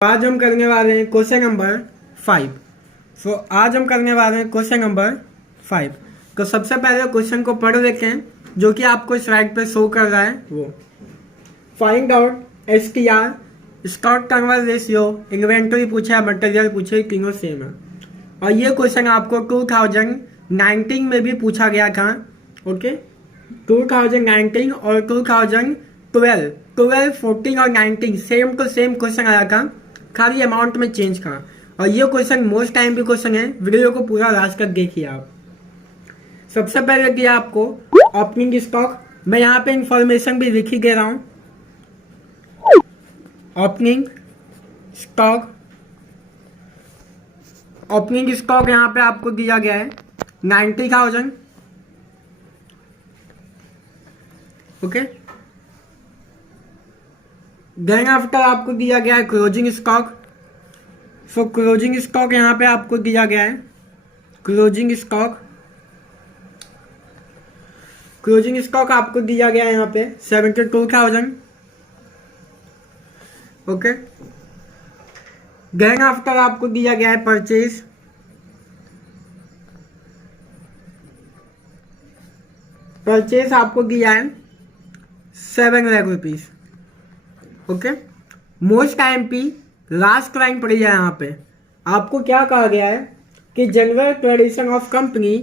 आज हम करने वाले हैं क्वेश्चन नंबर 5। आज हम करने वाले हैं क्वेश्चन नंबर 5। तो सबसे पहले क्वेश्चन को पढ़ लेते हैं जो कि आपको स्लाइड पे शो कर रहा है। वो find out STR stock turnover ratio, inventory पूछा है, मटेरियल पूछे, तीनों सेम है। और ये क्वेश्चन आपको 2019 में भी पूछा गया था। ओके, 2019 और 2012, 14 और 19 सेम टू सेम क्वेश्चन आया था, खाली अमाउंट में चेंज था। और ये क्वेश्चन मोस्ट टाइम भी क्वेश्चन है, वीडियो को पूरा लास्ट तक देखिए आप। सबसे पहले दिया आपको ओपनिंग स्टॉक, मैं यहाँ पे इंफॉर्मेशन भी लिख ही दे रहा हूँ। ओपनिंग स्टॉक, ओपनिंग स्टॉक यहाँ पे आपको दिया गया है 90,000। ओके, देन आफ्टर आपको दिया गया है क्लोजिंग स्टॉक। क्लोजिंग स्टॉक यहाँ पे आपको दिया गया है, क्लोजिंग स्टॉक आपको दिया गया है यहाँ पे 72,000। ओके, देन आफ्टर आपको दिया गया है परचेज। परचेज आपको दिया है 7 lakh rupees. Okay, most MP last line पड़ी है। यहाँ पे आपको क्या कहा गया है कि general tradition of company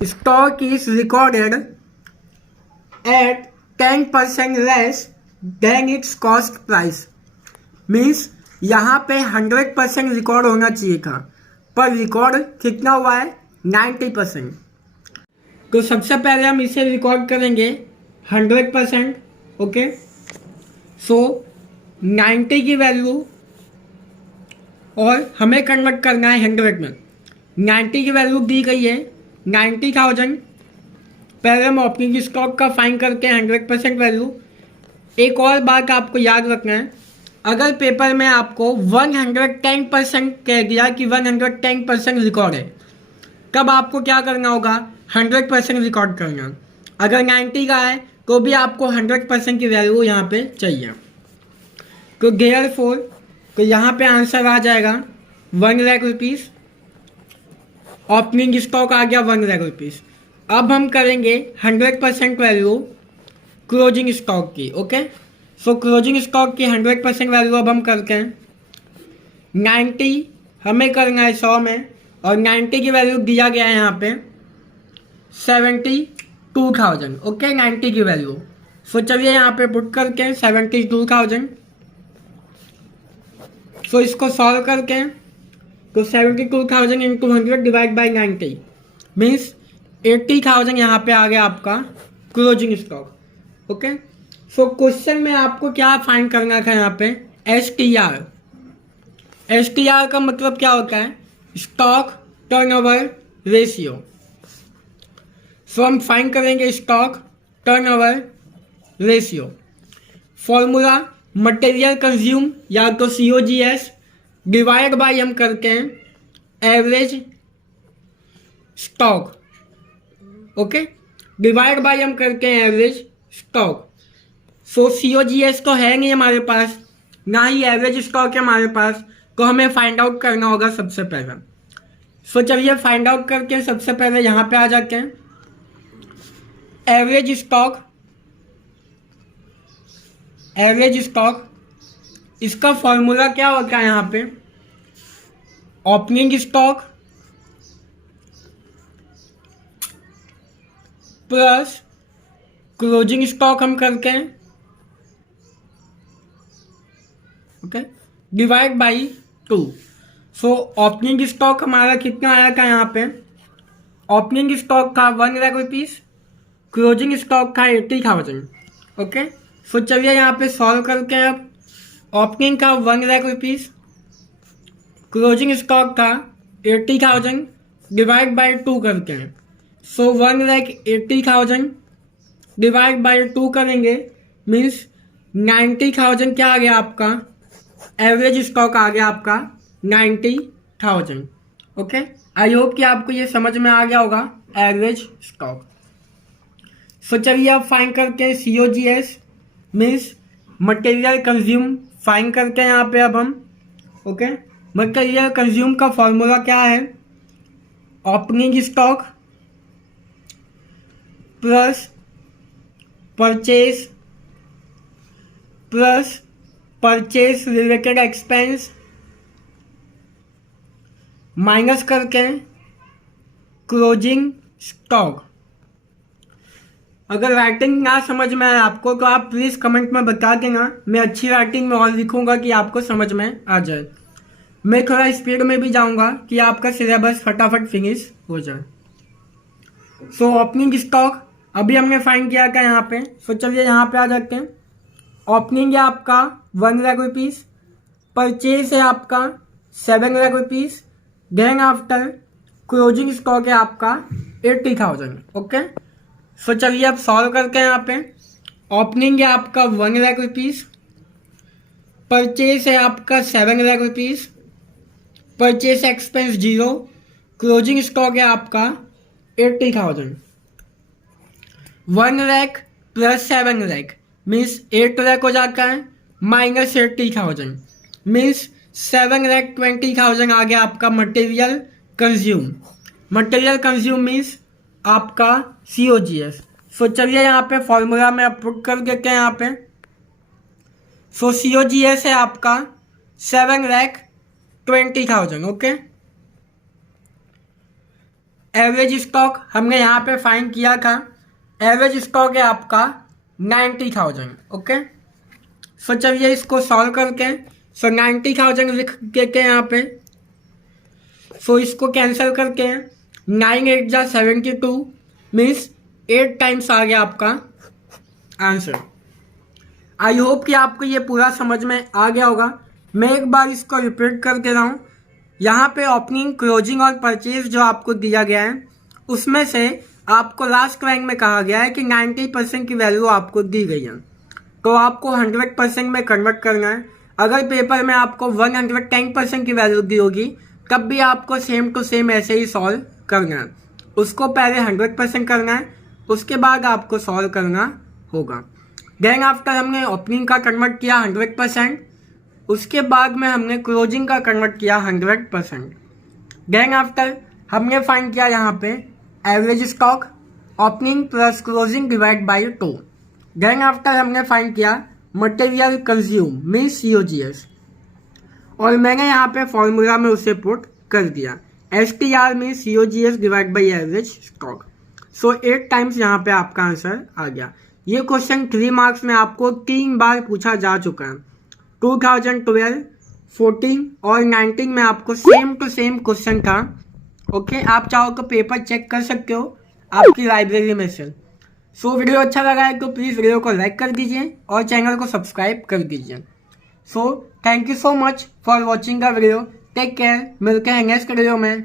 stock is recorded at 10% less than it's cost price. Means यहाँ पे 100% रिकॉर्ड होना चाहिए था, पर रिकॉर्ड कितना हुआ है 90%। तो सबसे पहले हम इसे रिकॉर्ड करेंगे 100%। ओके, 90 की वैल्यू और हमें कन्वर्ट करना है 100 में। 90 की वैल्यू दी गई है 90,000। पहले हम ओपनिंग स्टॉक का फाइन करके 100% वैल्यू। एक और बात आपको याद रखना है, अगर पेपर में आपको 110% कह दिया कि 110% रिकॉर्ड है, तब आपको क्या करना होगा 100% रिकॉर्ड करना। अगर 90 का है तो भी आपको 100% की वैल्यू यहाँ पे चाहिए। तो देयरफॉर तो यहाँ पे आंसर आ जाएगा 1 लाख रुपीज़। ओपनिंग स्टॉक आ गया 1 लाख रुपीज़। अब हम करेंगे 100% वैल्यू क्लोजिंग स्टॉक की। ओके, क्लोजिंग स्टॉक की 100% वैल्यू अब हम करते हैं 90 हमें करना है 100 में, और 90 की वैल्यू दिया गया है यहाँ पे 72,000। ओके, 90 की वैल्यू। चलिए यहाँ पे पुट करके 72,000। इसको सॉल्व करके तो 72,000 इंटू 100 डिवाइड बाई 90 मीन्स 80,000 यहाँ पे आ गया आपका क्लोजिंग स्टॉक। ओके, क्वेश्चन में आपको क्या फाइंड करना था यहाँ पे STR। STR का मतलब क्या होता है स्टॉक टर्नओवर रेशियो। हम फाइंड करेंगे stock turnover ratio. Formula material consume या तो COGS डिवाइड बाई हम करते हैं average stock. Okay, divide by हम करते हैं एवरेज स्टॉक। COGS तो है नहीं हमारे पास, ना ही एवरेज स्टॉक है हमारे पास, तो हमें फाइंड आउट करना होगा सबसे पहले। चलिए फाइंड आउट करके सबसे पहले यहाँ पे आ जाते हैं एवरेज स्टॉक। एवरेज स्टॉक इसका फॉर्मूला क्या होता है यहाँ पे opening stock plus closing stock हम करते हैं। Okay, divide by 2। Opening stock हमारा कितना आया था यहाँ पे, ओपनिंग स्टॉक था 1 लाख रुपीज़, क्लोजिंग स्टॉक था 80,000। ओके, चलिए यहाँ पे सॉल्व करके अब ओपनिंग का 1 लाख रुपीज़, क्लोजिंग स्टॉक था 80,000 डिवाइड बाई 2 करते हैं। 1,80,000 डिवाइड बाई 2 करेंगे मीन्स 90,000 क्या आ गया आपका एवरेज स्टॉक आ गया आपका 90,000। ओके, आई होप कि आपको ये समझ में आ गया होगा एवरेज स्टॉक। चलिए अब फाइंड करते हैं COGS means material consume fine करते हैं यहाँ पे अब हम ओके, मटेरियल कंज्यूम का फॉर्मूला क्या है? Opening stock plus purchase plus purchase related expense minus करके क्लोजिंग स्टॉक। अगर राइटिंग ना समझ में आए आपको तो आप प्लीज़ कमेंट में बता देना, मैं अच्छी राइटिंग में और लिखूंगा कि आपको समझ में आ जाए। मैं थोड़ा स्पीड में भी जाऊंगा कि आपका सिलेबस फटाफट फिनिश हो जाए। सो ओपनिंग स्टॉक अभी हमने फाइंड किया था यहाँ पे। सो चलिए यहाँ पे आ जाते हैं। ओपनिंग है आपका 1 लाख रुपीज़, परचेज है आपका 7 lakh rupees, then after closing stock है आपका 80,000। ओके, सो चलिए अब सॉल्व करते हैं। यहाँ पे ओपनिंग है आपका 1 लाख रुपीज़, परचेज है आपका 7 lakh rupees, purchase expense 0, closing stock है आपका 80,000। 1 लाख प्लस 7 लाख मीन्स 8 लाख हो जाता है, माइनस 80,000 मीन्स 7,20,000 आ गया आपका material consume. Material consume means आपका COGS। सो चलिए यहाँ पे फॉर्मूला में आप पुट कर देते हैं यहाँ पे। सो COGS है आपका 7,20,000। ओके, एवरेज स्टॉक हमने यहाँ पे फाइंड किया था, एवरेज स्टॉक है आपका 90,000। ओके, सो चलिए इसको सॉल्व करके। सो 90,000 लिख देते हैं यहाँ पे। सो इसको कैंसिल करके 9 8 जा 72 मीन्स 8 टाइम्स आ गया आपका आंसर। आई होप कि आपको ये पूरा समझ में आ गया होगा। मैं एक बार इसको रिपीट कर दे रहा हूँ। यहाँ पे ओपनिंग, क्लोजिंग और परचेज जो आपको दिया गया है उसमें से आपको लास्ट रैंक में कहा गया है कि 90% की वैल्यू आपको दी गई है, तो आपको 100% में कन्वर्ट करना है। अगर पेपर में आपको 110% की वैल्यू दी होगी तब भी आपको सेम टू सेम ऐसे ही सॉल्व करना है। उसको पहले 100% करना है, उसके बाद आपको सॉल्व करना होगा। देन आफ्टर हमने ओपनिंग का कन्वर्ट किया 100%, उसके बाद में हमने क्लोजिंग का कन्वर्ट किया 100%। देन आफ्टर हमने फाइंड किया यहाँ पे average stock, opening plus closing divide by 2। Then after हमने फाइंड किया मटेरियल कंज्यूम मीन्स COGS, और मैंने यहाँ पे फॉर्मूला में उसे पुट कर दिया। STR means COGS divide by average stock. So 8 times यहाँ पे आपका आंसर आ गया। ये क्वेश्चन 3 मार्क्स में आपको 3 बार पूछा जा चुका है। 2012, 14 और 19 में आपको सेम टू सेम क्वेश्चन था। ओके, आप चाहो तो पेपर चेक कर सकते हो आपकी लाइब्रेरी में से। सो वीडियो अच्छा लगा है तो प्लीज़ वीडियो को लाइक कर दीजिए और चैनल को सब्सक्राइब कर दीजिए। So thank you so much for watching the video. Take care, मिलते हैं नेक्स्ट वीडियो में।